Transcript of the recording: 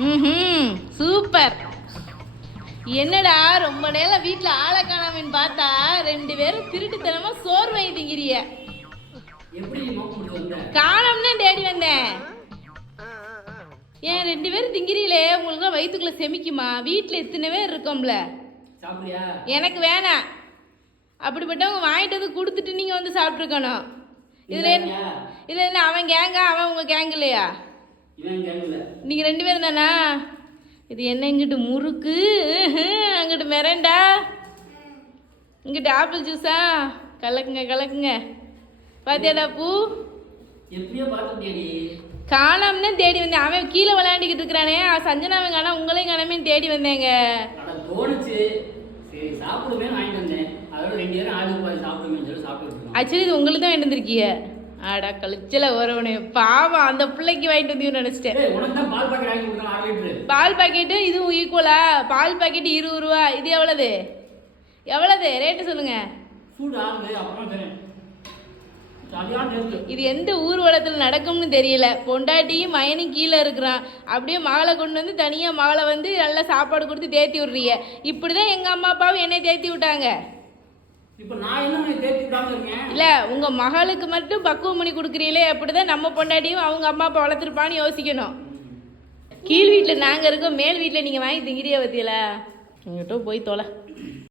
ம் சூப்பர். என்னடா ரொம்ப நேரம் வீட்டில் ஆளை காணாமன்னு பார்த்தா 2 பேரும் திருட்டுத்தனமாக சோறு வாங்கி திங்கிறிய. காணோம்னா தேடி வந்தேன். ஏன் 2 பேரும் திங்கிறீங்களே, உங்களுக்கு வயிற்றுக்குள்ள செமிக்குமா? வீட்டில் எத்தனை பேர் இருக்கோம்ல. எனக்கு வேணாம். அப்படிப்பட்டவங்க வாங்கிட்டு வந்து கொடுத்துட்டு நீங்கள் வந்து சாப்பிட்ருக்கணும். இதில் என்ன அவன் கேங்க, அவன் உங்கள் கேங் இல்லையா? நீங்கள் 2 பேரும் தானா? இது என்ன இங்கிட்டு முறுக்கு, அங்கிட்டு மிரண்டா, இங்கிட்டு ஆப்பிள் ஜூஸா? கலக்குங்க கலக்குங்க. பாத்தியாடா பூ? காணாமனே தேடி வந்தேன். அவன் கீழே விளையாண்டுக்கிட்டு இருக்கிறானே, சஞ்சனாவன் காணா, உங்களையும் காணாமேன்னு தேடி வந்தேங்க. ஆக்சுவலி இது உங்களுக்கு தான் வாங்கிட்டு வந்திருக்கீங்க. ஆடா கழிச்சல வரவனே, பாவம் அந்த பிள்ளைக்கு வாங்கிட்டு வந்து நினைச்சிட்டேன். பால் பாக்கெட்டு இதுவும் ஈக்குவலா? பால் பாக்கெட்டு 20 ரூபா. இது எவ்வளவு எவ்வளவு ரேட்டு சொல்லுங்க. இது எந்த ஊர்வலத்தில் நடக்கும்னு தெரியல. பொண்டாட்டியும் மயனும் கீழே இருக்கிறான். அப்படியே மகளை கொண்டு வந்து தனியாக மகளை வந்து நல்லா சாப்பாடு கொடுத்து தேத்தி விட்றீங்க. இப்படி தான் எங்கள் அம்மா அப்பாவும் என்னை தேத்தி விட்டாங்க. இல்லை, உங்கள் மகளுக்கு மட்டும் பக்குவம் பண்ணி கொடுக்குறீங்களே, அப்படி தான் நம்ம பொண்டாட்டியும் அவங்க அம்மா அப்பா வளர்த்துருப்பான்னு யோசிக்கணும். கீழ் வீட்டில் நாங்கள் இருக்கோம், மேல் வீட்டில் நீங்கள் வாங்கி திங்கிறிய பற்றியில. எங்கிட்ட போய் தொலை.